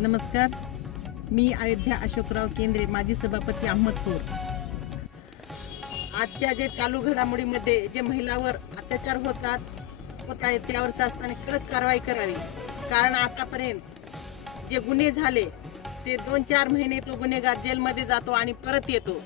नमस्कार. मी अयोध्या अशोकराव केंद्रे माजी सभापती अहमदपूर. आजच्या जे चालू घडामोडीमध्ये जे महिलावर अत्याचार होतात होत आहेत त्यावर शासनाने कडक कारवाई करावी. कारण आतापर्यंत जे गुन्हे झाले ते दोन चार महिने तो गुन्हेगार जेलमध्ये जातो आणि परत येतो.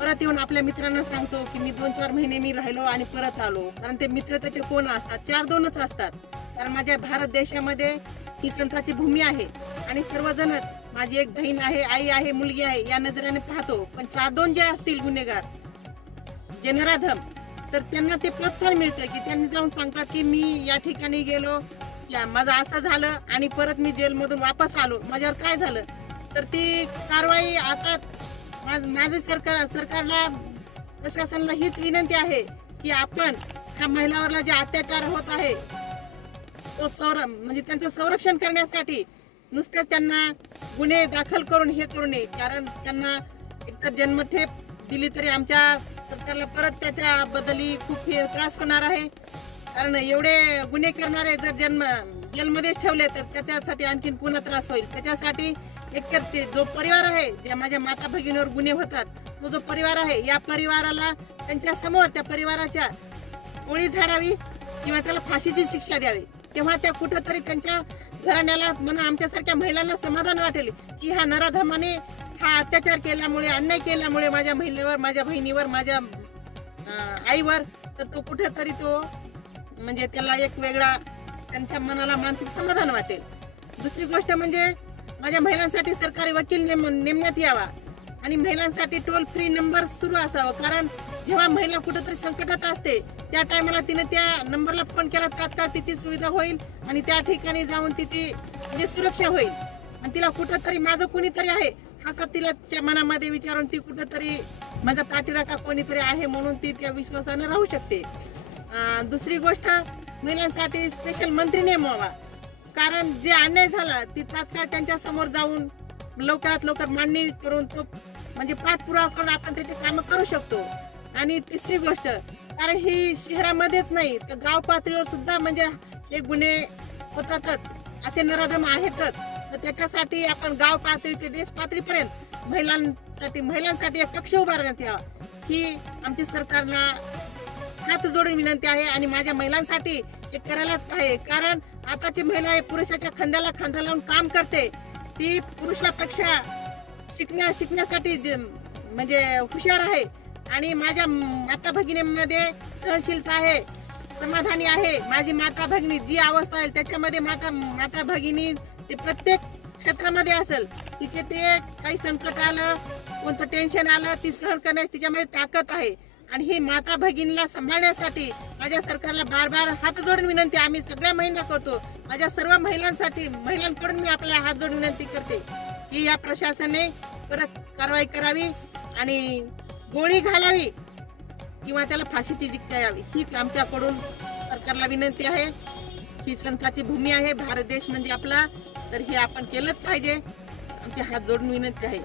परत येऊन आपल्या मित्रांना सांगतो की मी दोन चार महिने मी राहिलो आणि परत आलो. कारण ते मित्र त्याचे कोण असतात? चार दोनच असतात. कारण माझ्या भारत देशामध्ये ही संताची भूमी आहे. आणि सर्वजणच माझी एक बहीण आहे आई आहे मुलगी आहे या नजरेने पाहतो. पण चार दोन जे असतील गुन्हेगार जे नराधम तर त्यांना ते प्रोत्साहन मिळतं की त्यांनी जाऊन सांगतात की मी या ठिकाणी गेलो माझं असं झालं आणि परत मी जेलमधून वापस आलो. माझ्यावर काय झालं? तर ती कारवाई आता माझे सरकार सरकारला प्रशासनाला हीच विनंती आहे की आपण ह्या महिलावरला जे अत्याचार होत आहे तो संर म्हणजे त्यांचं संरक्षण करण्यासाठी नुसतेच त्यांना गुन्हे दाखल करून हे करू नये. कारण त्यांना एकतर जन्मठेप दिली तरी आमच्या सरकारला परत त्याच्या बदली खूप हे त्रास होणार आहे. कारण एवढे गुन्हे करणारे जर जन्म जेलमध्येच ठेवले तर त्याच्यासाठी आणखीन पुन्हा त्रास होईल. त्याच्यासाठी एकतर ते जो परिवार आहे ज्या माझ्या माता भगिनीवर गुन्हे होतात तो जो परिवार आहे या परिवाराला त्यांच्यासमोर त्या परिवाराच्या ओळी झाडावी किंवा त्याला फाशीची शिक्षा द्यावी. तेव्हा त्या कुठंतरी त्यांच्या घराण्याला म्हणा आमच्यासारख्या महिलांना समाधान वाटेल की हा नराधमाने हा अत्याचार केल्यामुळे अन्याय केल्यामुळे माझ्या महिलेवर माझ्या बहिणीवर माझ्या आईवर तर तो कुठेतरी तो म्हणजे त्याला एक वेगळा त्यांच्या मनाला मानसिक समाधान वाटेल. दुसरी गोष्ट म्हणजे माझ्या महिलांसाठी सरकारी वकील नेम नेमण्यात यावा आणि महिलांसाठी टोल फ्री नंबर सुरू असावा. कारण जेव्हा महिला कुठेतरी संकटात असते त्या टायमाला तिने त्या नंबरला फोन केला तात्काळ तिची सुविधा होईल आणि त्या ठिकाणी जाऊन तिची म्हणजे सुरक्षा होईल. आणि तिला कुठंतरी माझं कोणीतरी आहे असा तिला तिच्या मनामध्ये विचारून ती कुठंतरी माझा पाठीराखा कोणीतरी आहे म्हणून ती त्या विश्वासानं राहू शकते. दुसरी गोष्ट महिलांसाठी स्पेशल मंत्री नेमावा कारण जे अन्याय झाला ती तात्काळ त्यांच्यासमोर जाऊन लवकरात लवकर मांडणी करून तो म्हणजे पाठपुरावा करून आपण त्याचे कामं करू शकतो. आणि तिसरी गोष्ट कारण ही शहरामध्येच नाही तर गाव पातळीवर सुद्धा म्हणजे हे गुन्हे होतातच असे नराधम आहेतच. तर त्याच्यासाठी आपण गाव पातळी ते देश पातळीपर्यंत महिलांसाठी महिलांसाठी एक पक्ष उभारण्यात यावा. ही आमची सरकारला हात जोडून विनंती आहे आणि माझ्या महिलांसाठी हे करायलाच पाहिजे कारण आताची महिला हे पुरुषाच्या खांद्याला खांदा लावून काम करते. ती पुरुषापेक्षा शिकण्या शिकण्यासाठी म्हणजे हुशार आहे. आणि माझ्या माता भगिनीमध्ये सहनशीलता आहे समाधानी आहे. माझी माता भगिनी जी अवस्था आहे त्याच्यामध्ये माता माता भगिनी ते प्रत्येक क्षेत्रामध्ये असेल. तिचे ते काही संकट आलं कोणतं टेन्शन आलं ती सहन करण्यास तिच्यामध्ये ताकद आहे. आणि ही माता भगिनीला सांभाळण्यासाठी माझ्या सरकारला बार बार हात जोडून विनंती आम्ही सगळ्या महिला करतो. माझ्या सर्व महिलांसाठी महिलांकडून मी आपल्याला हात जोडून विनंती करते की या प्रशासनाने परत कारवाई करावी आणि गोळी घालावी किंवा त्याला फाशीची शिक्षा यावी हीच आमच्याकडून सरकारला विनंती आहे. ही संताची भूमी आहे. भारत देश म्हणजे आपला. तर हे आपण केलंच पाहिजे. आमचे हात जोडून विनंती आहे.